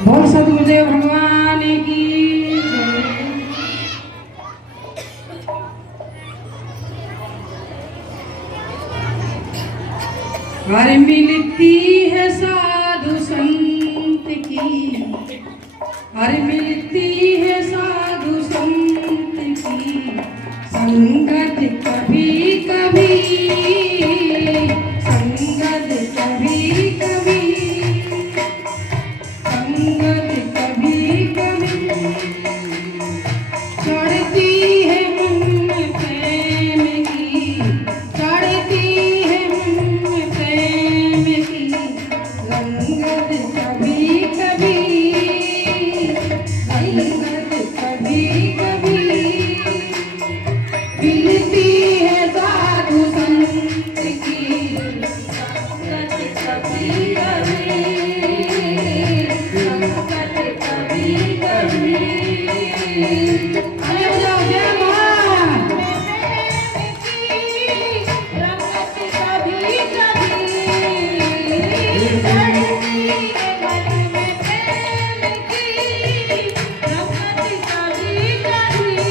बोल सदगुरुदेव भगवान की जय। हर मिलती है साधु संत की, हर मिलती है साधु संत की संगत कभी कभी, संगत कभी कभी, संगत कभी कभी चढ़ती है मन में प्रेम की, चढ़ती है मन में प्रेम की रंगत कभी कभी, रंगत कभी कभी मिलती है साधु संत की संगत कभी कभी, संगत कभी कभी। अरे बजाओ जय मां। रंगत कभी कभी चढ़ती है मन में प्रेम की, रंगत कभी कभी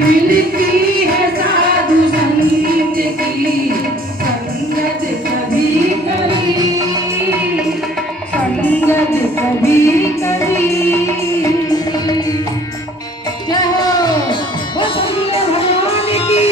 मिलती है साधु संत की संगत कभी कभी, संगत कभी कभी। जय हो बोल सदगुरुदेव भगवान की।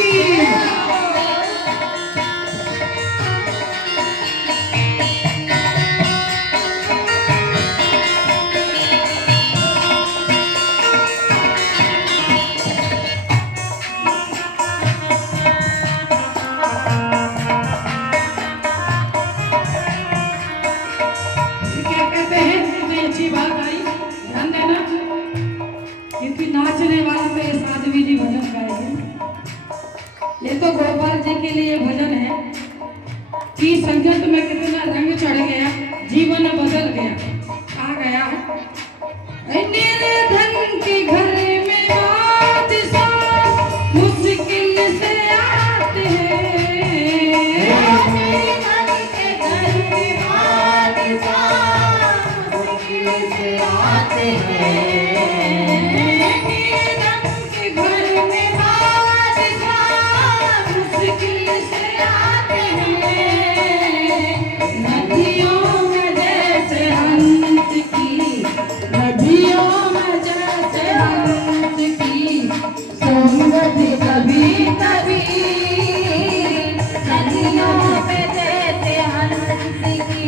क्या कहते हैं, कितनी अच्छी बात आई, ध्यान देना। क्योंकि नाचने वाले पे साध्वी जी भजन गाएंगे। ये तो गोपाल जी के लिए भजन है कि संगत में कितना रंग चढ़ गया, जीवन बदल गया। आ गया निर्धन के घर में बादशाह मुश्किल से आते हैं, निर्धन के घर में बादशाह मुश्किल से आते हैं, निर्धन के घर में बादशाह मुश्किल से आते हैं। नदियों में जैसे हंस की, नदियों में जैसे हंस की संगत कभी कभी, नदियों में जैसे हंस की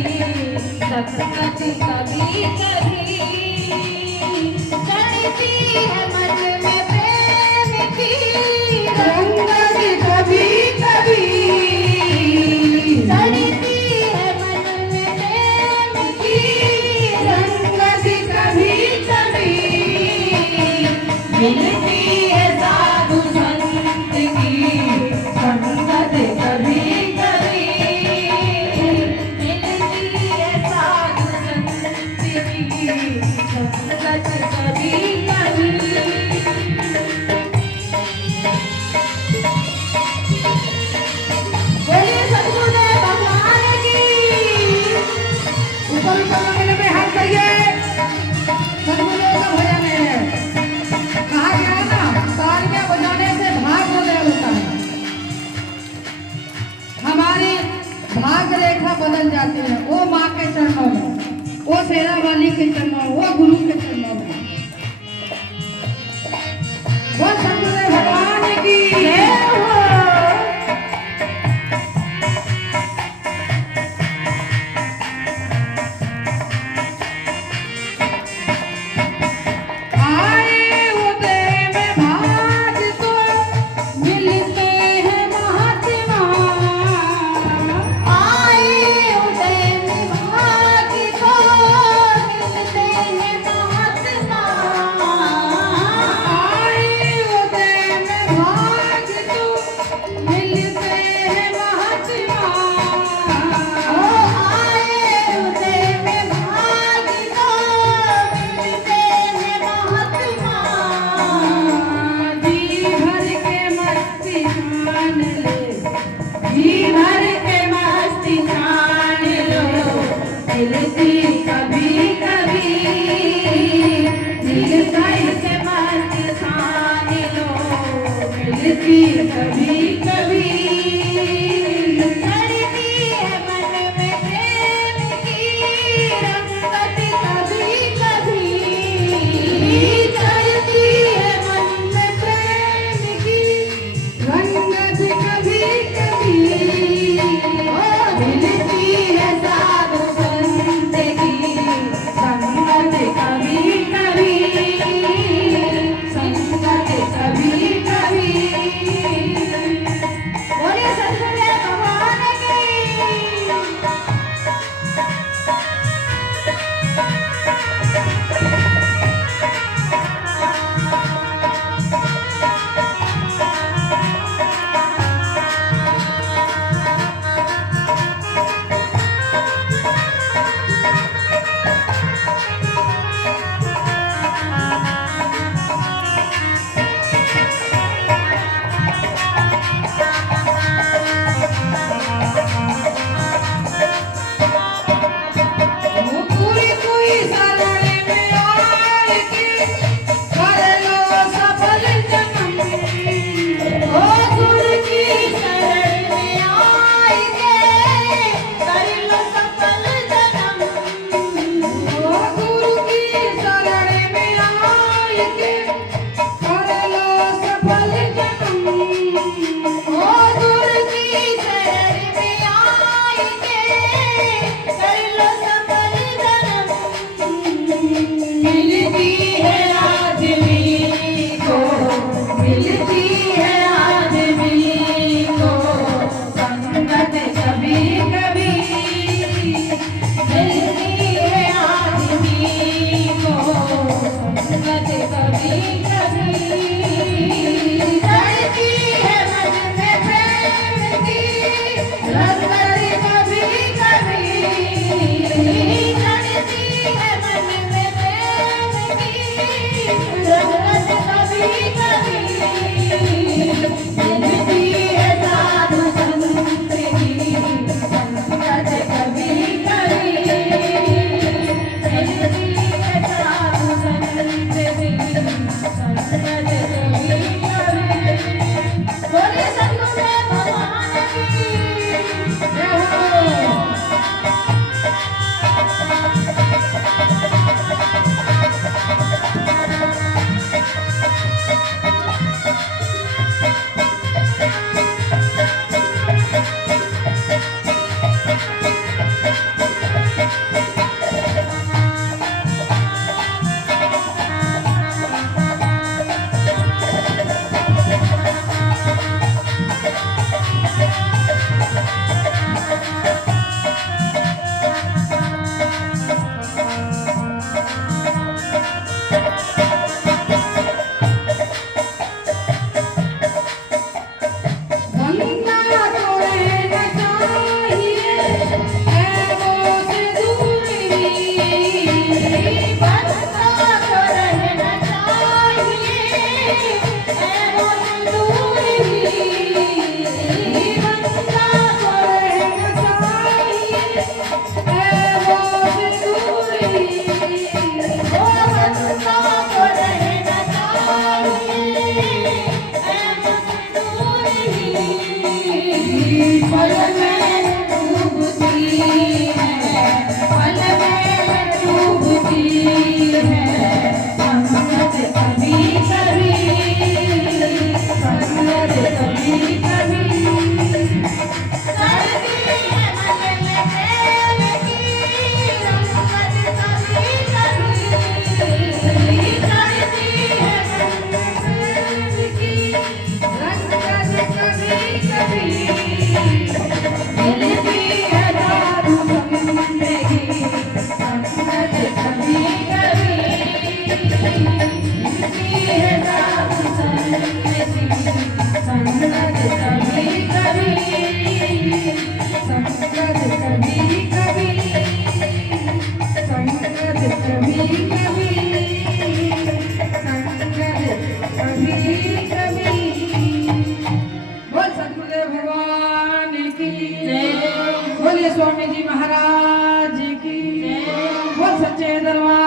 संगत कभी कभी चढ़ती है मन में प्रेम की रंगत कभी कभी, चढ़ती है मन में प्रेम की रंगत कभी कभी मिलती है साधु संत की संगत कभी कभी, मिलती है साधु संत की संगत कभी कभी। बोलिए सदगुरुदेव भगवान की। ऊपर ऊपर मंगल में हाथ करिए। सदगुरुदेव का भजन है। कहा गया है ना, तालियां बजाने से भाग्योदय होता है। हमारी भाग रेखा बदल जाती है, वो माँ के चरणों में, वो शेरा वाली के चरणों में, वो गुरु के चरणों में। बोल सदगुरुदेव भगवान की जय हो। आए उदय में भाग तो मिलते हैं महात्मा, आए उदय में भाग तो मिलते हैं महात्मा। स्वामी जी महाराज की बोल सच्चे दरबार